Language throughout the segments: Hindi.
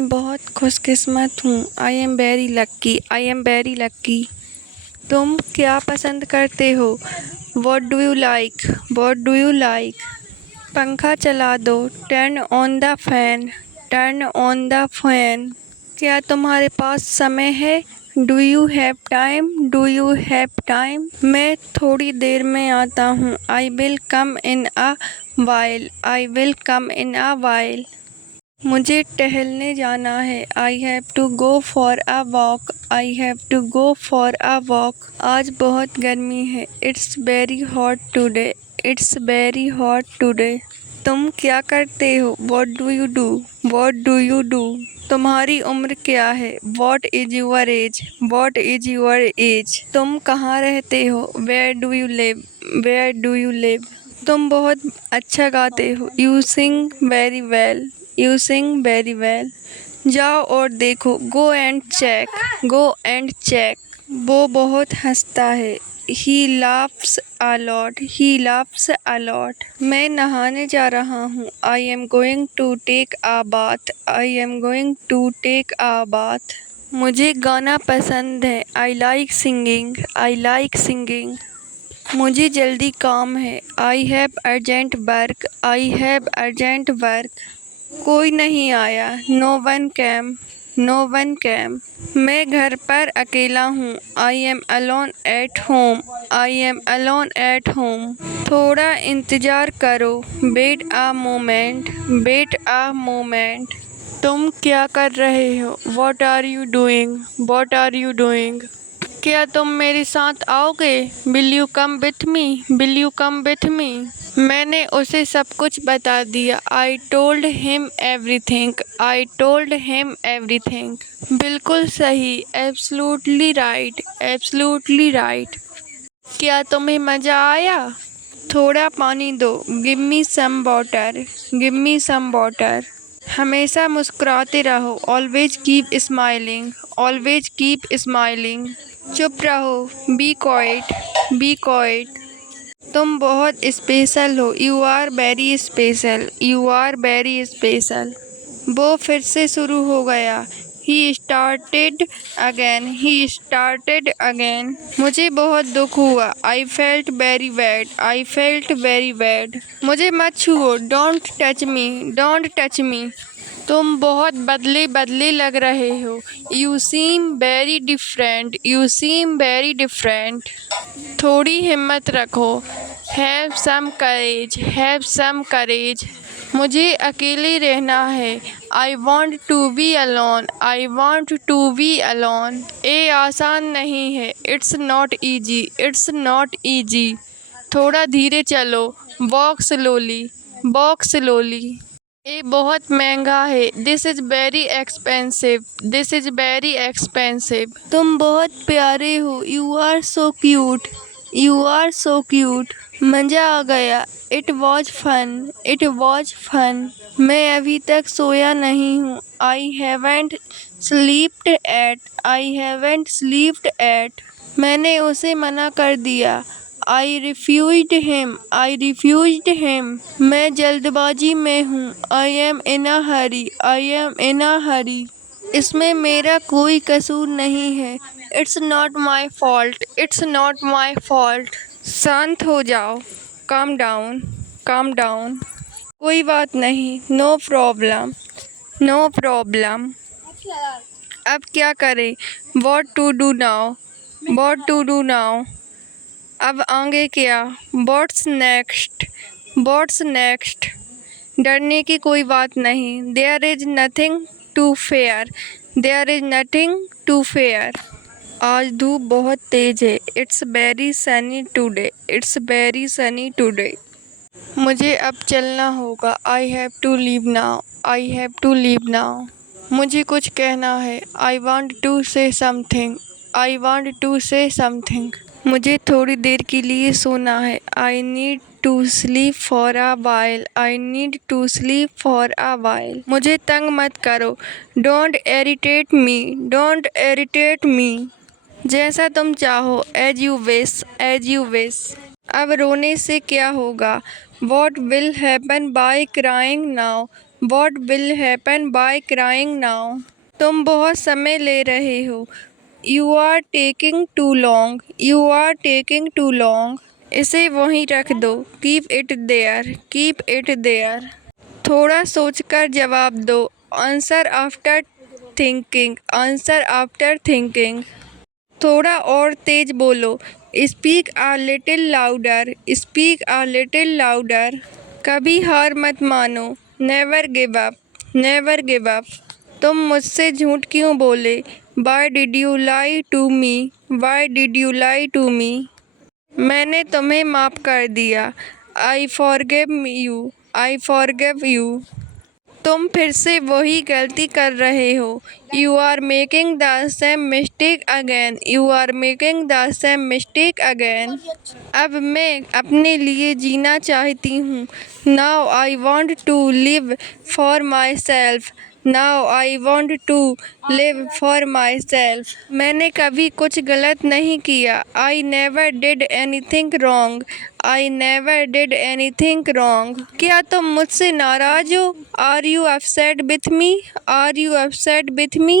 मैं बहुत खुशकिस्मत हूँ। I am very lucky, I am very लक्की। तुम क्या पसंद करते हो? What do you like, what do you like? पंखा चला दो, turn on the fan, turn on the fan. क्या तुम्हारे पास समय है? Do you have time, do you have time? मैं थोड़ी देर में आता हूँ। I will come in a while, I will come in a while. मुझे टहलने जाना है। I have to go for a walk, I have to go for a walk. आज बहुत गर्मी है। It's very hot today, it's very hot today. तुम क्या करते हो? What do you do, what do you do? तुम्हारी उम्र क्या है? What is your age, what is your age? तुम कहाँ रहते हो? Where do you live, where do you live? तुम बहुत अच्छा गाते हो। You sing very well, you sing very well. जाओ और देखो। Go and check, go and check. वो बहुत हंसता है। He laughs a lot, he laughs a lot. मैं नहाने जा रहा हूँ। I am going to take a bath, I am going to take a bath. मुझे गाना पसंद है। I like singing, I like singing. मुझे जल्दी काम है। I have urgent work, I have urgent work. कोई नहीं आया। No one came, no one came. मैं घर पर अकेला हूँ। I am alone at home, I am alone at home. थोड़ा इंतज़ार करो। Wait a moment, wait a moment. तुम क्या कर रहे हो? What are you doing, what are you doing? क्या तुम मेरे साथ आओगे? Will you come with me, will you come with me? मैंने उसे सब कुछ बता दिया। I told him everything, I told him everything. बिल्कुल सही, एब्सोल्युटली राइट, एब्सोल्युटली राइट। क्या तुम्हें मज़ा आया? थोड़ा पानी दो। Give me some water, give me some water. हमेशा मुस्कुराते रहो। Always keep smiling, always keep smiling. चुप रहो। Be quiet, be quiet. तुम बहुत स्पेशल हो। You are very special, you are very special. वो फिर से शुरू हो गया। He started again, he started again. मुझे बहुत दुख हुआ। I felt very bad, I felt very bad. मुझे मत छुओ। Don't touch me, don't touch me. तुम बहुत बदले बदले लग रहे हो। You seem very different, you seem very different. थोड़ी हिम्मत रखो। Have some courage, have some courage. मुझे अकेले रहना है। I want to be alone, I want to be alone. ये आसान नहीं है। It's not easy, it's not easy. थोड़ा धीरे चलो। Walk slowly, walk slowly. ये बहुत महंगा है। This is very expensive, this is very expensive. तुम बहुत प्यारे हो। You are so cute, you are so cute. मज़ा आ गया। It was fun, it was fun. मैं अभी तक सोया नहीं हूँ। I haven't slept yet, I haven't slept yet. मैंने उसे मना कर दिया। I refused him, I refused him. मैं जल्दबाजी में हूँ। I am in a hurry, I am in a hurry. इसमें मेरा कोई कसूर नहीं है। It's not my fault, it's not my fault. शांत हो जाओ। Calm down, calm down. कोई बात नहीं। No problem, no problem. अब क्या करें? What to do now, what to do now? अब आगे क्या? What's next, what's next? डरने की कोई बात नहीं। There is nothing to fear, there is nothing to fear. आज धूप बहुत तेज़ है। It's very sunny today, it's very sunny today. मुझे अब चलना होगा। I have to leave now, I have to leave now. मुझे कुछ कहना है। I want to say something, I want to say something. मुझे थोड़ी देर के लिए सोना है। I need to sleep for a while, I need to sleep for a while. मुझे तंग मत करो। Don't irritate me, don't irritate me. जैसा तुम चाहो। As you wish, as you wish. अब रोने से क्या होगा? What will happen by crying now, What will happen by crying now? तुम बहुत समय ले रहे हो। You are taking too long. You are taking too long. इसे वहीं रख दो। Keep it there. Keep it there. थोड़ा सोचकर जवाब दो। Answer after thinking. Answer after thinking. थोड़ा और तेज बोलो। Speak a little louder. Speak a little louder. कभी हार मत मानो। Never give up. Never give up. तुम मुझसे झूठ क्यों बोले? Why did you lie to me? Why did you lie to me? मैंने तुम्हें माफ़ कर दिया। I forgive you. I forgive you. तुम फिर से वही गलती कर रहे हो। You are making the same mistake again. You are making the same mistake again. अब मैं अपने लिए जीना चाहती हूँ। Now I want to live for myself. Now I want to live for myself. मैंने कभी कुछ गलत नहीं किया। I never did anything wrong. I never did anything wrong. क्या तुम मुझसे नाराज हो? Are you upset with me? Are you upset with me?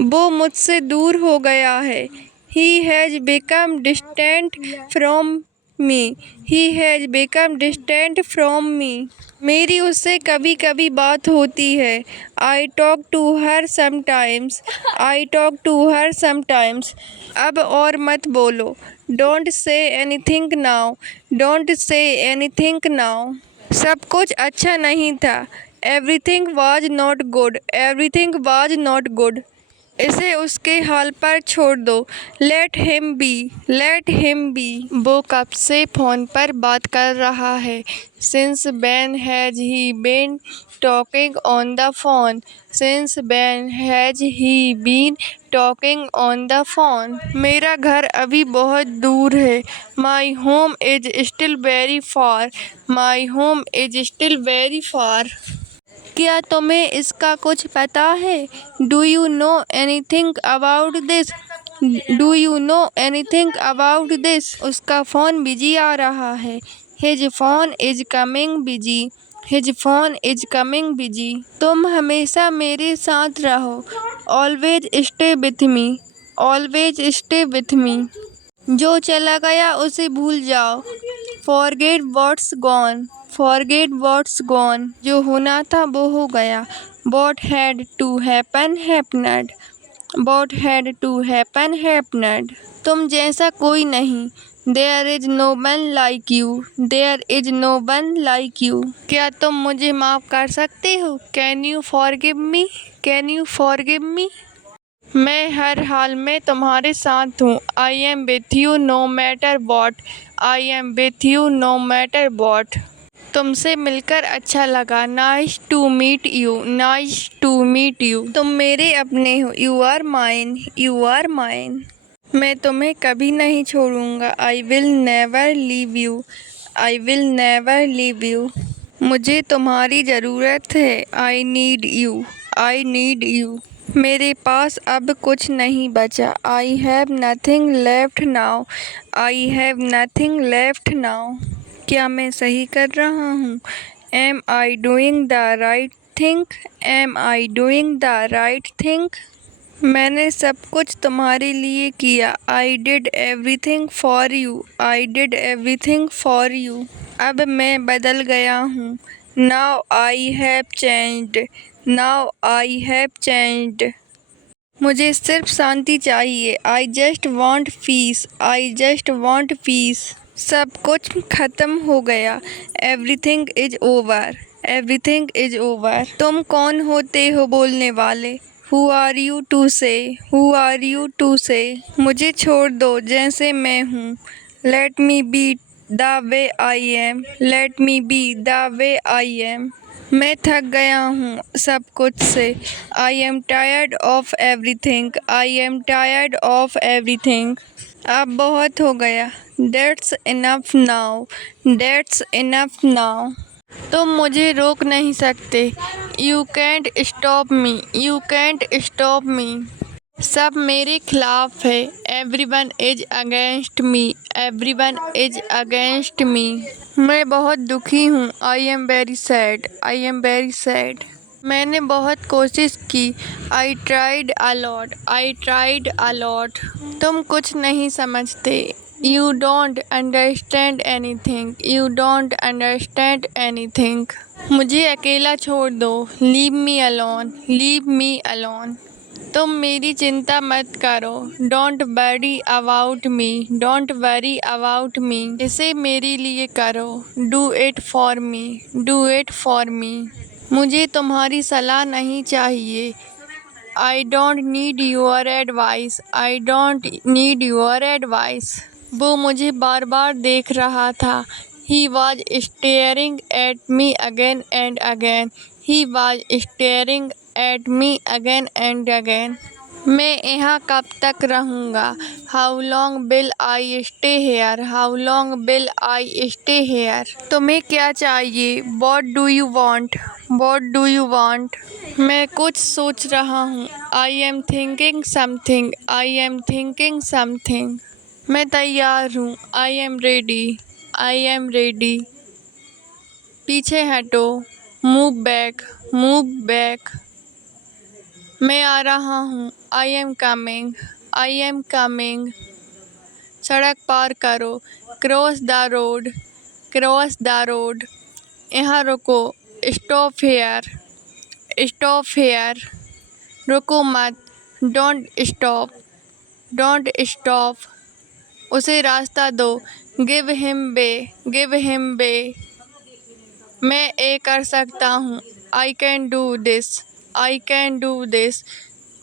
वो मुझसे दूर हो गया है। He has become distant from me. He has become distant from me. मेरी उससे कभी कभी बात होती है। I talk to her sometimes. I talk to her sometimes. अब और मत बोलो। Don't say anything now. Don't say anything now. सब कुछ अच्छा नहीं था। Everything was not good. Everything was not good. इसे उसके हाल पर छोड़ दो। Let him be. Let him be. वो कब से फ़ोन पर बात कर रहा है? Since when has he been talking on the phone? Since when has he been talking on the phone? मेरा घर अभी बहुत दूर है। My home is still very far. My home is still very far. क्या तुम्हें इसका कुछ पता है? Do you know anything about this? Do you know anything about this? उसका फ़ोन बिजी आ रहा है। His phone is coming busy. His phone is coming busy. तुम हमेशा मेरे साथ रहो। Always stay with me. Always stay with me. जो चला गया उसे भूल जाओ। Forget what's gone. Forget what's gone. जो होना था वो हो गया। What had to happen happened. What had to happen happened. तुम जैसा कोई नहीं। There is no one like you. There is no one like you. क्या तुम मुझे माफ़ कर सकते हो? Can you forgive me? Can you forgive me? मैं हर हाल में तुम्हारे साथ हूँ। I am with you no matter what. I am with you no matter what. तुमसे मिलकर अच्छा लगा। Nice to meet you. Nice to meet you. तुम मेरे अपने हो। You are mine. You are mine. मैं तुम्हें कभी नहीं छोड़ूंगा। I will never leave you. I will never leave you. मुझे तुम्हारी ज़रूरत है। I need you. I need you. मेरे पास अब कुछ नहीं बचा। I have nothing left now. I have nothing left now. क्या मैं सही कर रहा हूँ? Am I doing the right thing? Am I doing the right thing? मैंने सब कुछ तुम्हारे लिए किया। I did everything for you. I did everything for you. अब मैं बदल गया हूँ। Now I have changed. Now I have changed. मुझे सिर्फ शांति चाहिए। I just want peace. I just want peace. सब कुछ ख़त्म हो गया। Everything is over. Everything is over. तुम कौन होते हो बोलने वाले? Who are you to say? Who are you to say? मुझे छोड़ दो जैसे मैं हूँ। Let me be the way I am. Let me be the way I am. मैं थक गया हूँ सब कुछ से। I am tired of everything. I am tired of everything. अब बहुत हो गया। That's enough now. That's enough now. तुम मुझे रोक नहीं सकते। You can't stop me. You can't stop me. सब मेरे खिलाफ है। Everyone is against me, everyone is against me. मैं बहुत दुखी हूँ। I am very sad, I am very sad. मैंने बहुत कोशिश की। I tried a lot, I tried a lot. तुम कुछ नहीं समझते। You don't understand anything, you don't understand anything. मुझे अकेला छोड़ दो। Leave me alone, leave me alone. तुम मेरी चिंता मत करो। Don't worry about me, don't worry about me. इसे मेरे लिए करो। Do it for me, do it for me. मुझे तुम्हारी सलाह नहीं चाहिए। I don't need your advice, I don't need your advice. वो मुझे बार बार देख रहा था। He was staring at me again and again, he was staring at me again and again. मैं यहाँ कब तक रहूँगा? How long will I stay here, how long will I stay here. तुम्हें क्या चाहिए? What do you want, what do you want. मैं कुछ सोच रहा हूँ। I am thinking something, I am thinking something. मैं तैयार हूँ। I am ready, I am ready. पीछे हटो। Move back, move back. मैं आ रहा हूँ। I am coming, I am coming. सड़क पार करो। Cross the road, cross the road. यहाँ रुको। Stop hair, stop hair. रुको मत। Don't stop, don't stop. उसे रास्ता दो। गिव हिम वे, गिव हिम वे। मैं ये कर सकता हूँ। I can do this, I can do this.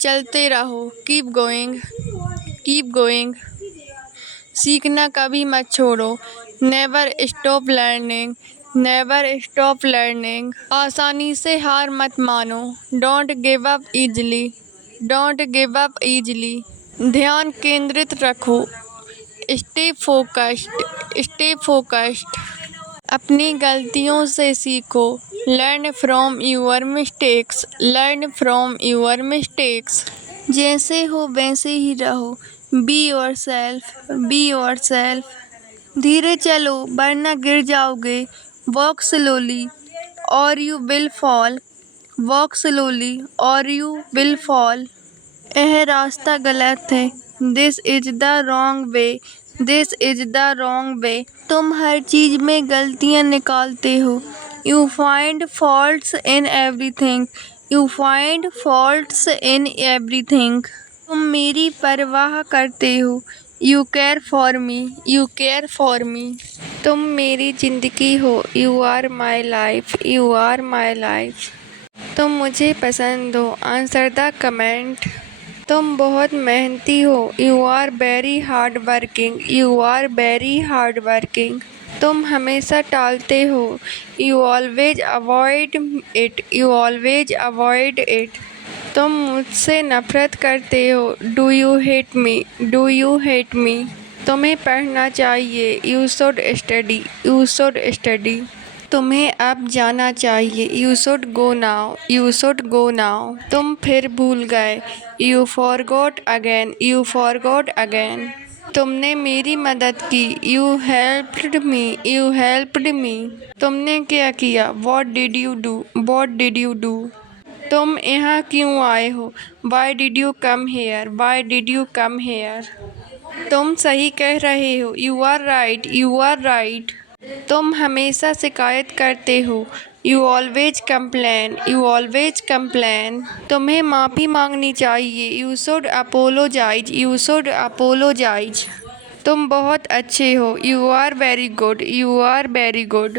चलते रहो। Keep going, keep going. सीखना कभी मत छोड़ो। Never stop learning, never stop learning. आसानी से हार मत मानो। Don't give up easily, don't give up easily. ध्यान केंद्रित रखो। Stay focused, stay focused. अपनी गलतियों से सीखो। Learn from your mistakes, learn from your mistakes. जैसे हो वैसे ही रहो। Be your self, be your self. धीरे चलो वरना गिर जाओगे। वॉक स्लोली और you will fall, walk slowly और यू विल फॉल। यह रास्ता गलत है। This is the wrong way, this is the wrong way. तुम हर चीज़ में गलतियाँ निकालते हो। You find faults in everything, you find faults in everything. तुम मेरी परवाह करते हो। You care for me, you care for me. तुम मेरी ज़िंदगी हो। You are my life, you are my life. तुम मुझे पसंद हो। Answer the comment. तुम बहुत मेहनती हो। You are very hard working, you are very hard working. तुम हमेशा टालते हो। You always avoid it, you always avoid it. तुम मुझसे नफरत करते हो। Do you hate me, do you hate me. तुम्हें पढ़ना चाहिए। You should study, you should study. तुम्हें अब जाना चाहिए। You should go now, you should go now. तुम फिर भूल गए। You forgot again, you forgot again. तुमने मेरी मदद की। You helped me, you helped me. तुमने क्या किया? What did you do, what did you do. तुम यहाँ क्यों आए हो? Why did you come here, why did you come here. तुम सही कह रहे हो। You are right, you are right. तुम हमेशा शिकायत करते हो। You always complain, you always complain. तुम्हें माफ़ी मांगनी चाहिए। You should apologise, you should apologise. तुम बहुत अच्छे हो। You are very good, you are very good.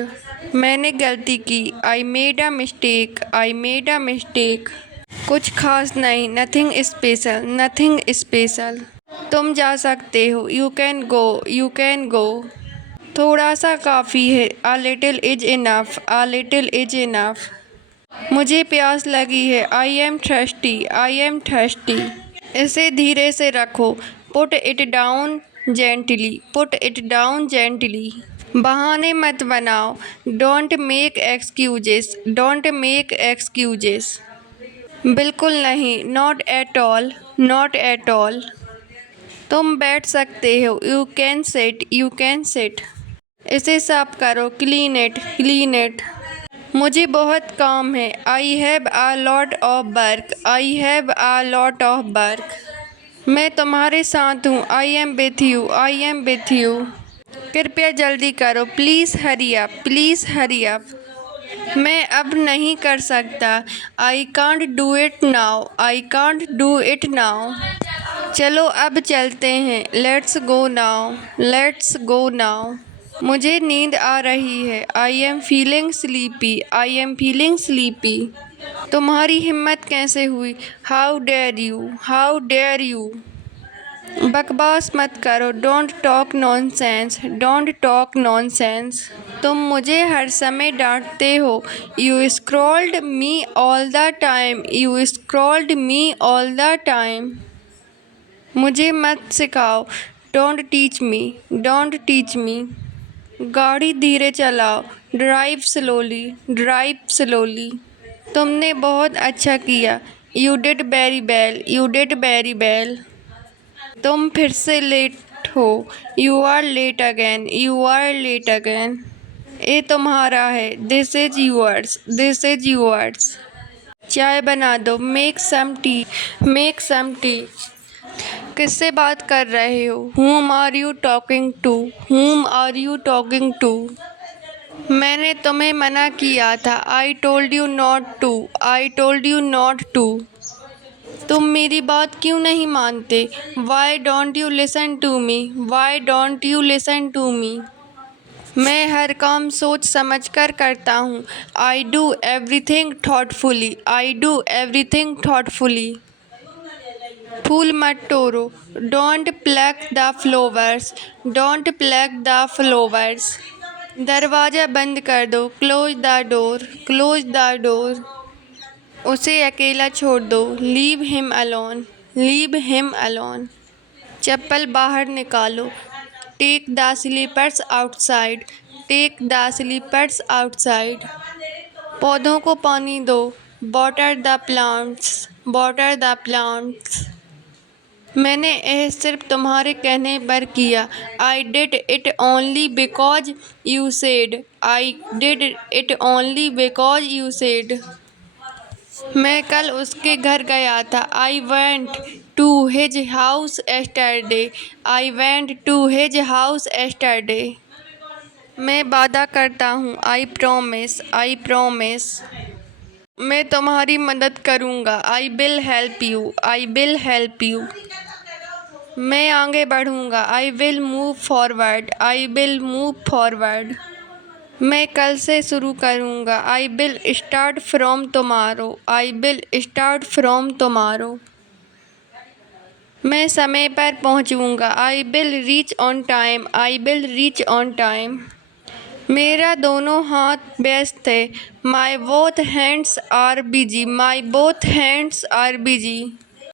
मैंने गलती की। I made a mistake, I made a mistake. कुछ खास नहीं। Nothing special, nothing special. तुम जा सकते हो। You can go, you can go. थोड़ा सा काफ़ी है। A little is enough, a little is enough। मुझे प्यास लगी है। I am thirsty, I am thirsty। इसे धीरे से रखो। Put it down gently, put it down gently। बहाने मत बनाओ। Don't make excuses, don't make excuses। बिल्कुल नहीं, not at all, not at all. तुम बैठ सकते हो, you can sit, you can sit. इसे साफ करो, क्लीन इट, क्लीन इट। मुझे बहुत काम है, I have a lot of work, I have a lot of work. मैं तुम्हारे साथ हूँ, I am with you, I am with you. कृपया जल्दी करो, please hurry up, please hurry up. मैं अब नहीं कर सकता, I can't do it now, I can't do it now. चलो अब चलते हैं, let's go now, let's go now. मुझे नींद आ रही है, आई am feeling sleepy, I am feeling sleepy. तुम्हारी हिम्मत कैसे हुई, how dare you, how dare you. बकवास मत करो, don't talk nonsense, don't talk nonsense. तुम मुझे हर समय डांटते हो, you scolded me all the time, you scolded me all the time. मुझे मत सिखाओ, don't teach me, don't teach me. गाड़ी धीरे चलाओ, ड्राइव स्लोली, ड्राइव स्लोली। तुमने बहुत अच्छा किया, you did very well, you did very well. तुम फिर से लेट हो, you are late again, you are late again. ये तुम्हारा है, this is yours, this is yours. चाय बना दो, make some tea, make some tea. किससे बात कर रहे हो, whom are you talking to, whom are you talking to. मैंने तुम्हें मना किया था, I told you not to, I told you not to. तुम मेरी बात क्यों नहीं मानते, why don't you listen to me, why don't you listen to me. मैं हर काम सोच समझ कर करता हूँ, I do everything thoughtfully, I do everything thoughtfully. फूल मत तोड़ो, don't pluck the flowers, don't pluck the flowers. दरवाज़ा बंद कर दो, close the door, close the door. उसे अकेला छोड़ दो, leave him alone, leave him alone. चप्पल बाहर निकालो, take the slippers outside, take the slippers outside. पौधों को पानी दो, water the plants, water the plants. मैंने यह सिर्फ तुम्हारे कहने पर किया, I did it only because you said, I did it only because you said. मैं कल उसके घर गया था, I went to his house yesterday, I went to his house yesterday. मैं वादा करता हूँ, आई प्रॉमिस, आई प्रॉमिस। मैं तुम्हारी मदद करूँगा, I will help you, I will help you. मैं आगे बढ़ूँगा, I will move forward, I will move forward. मैं कल से शुरू करूँगा, I will start from tomorrow, I will start from tomorrow. मैं समय पर पहुँचूँगा, I will reach on time, I will reach on time. मेरा दोनों हाथ व्यस्त है, my both hands are busy, my both hands are busy.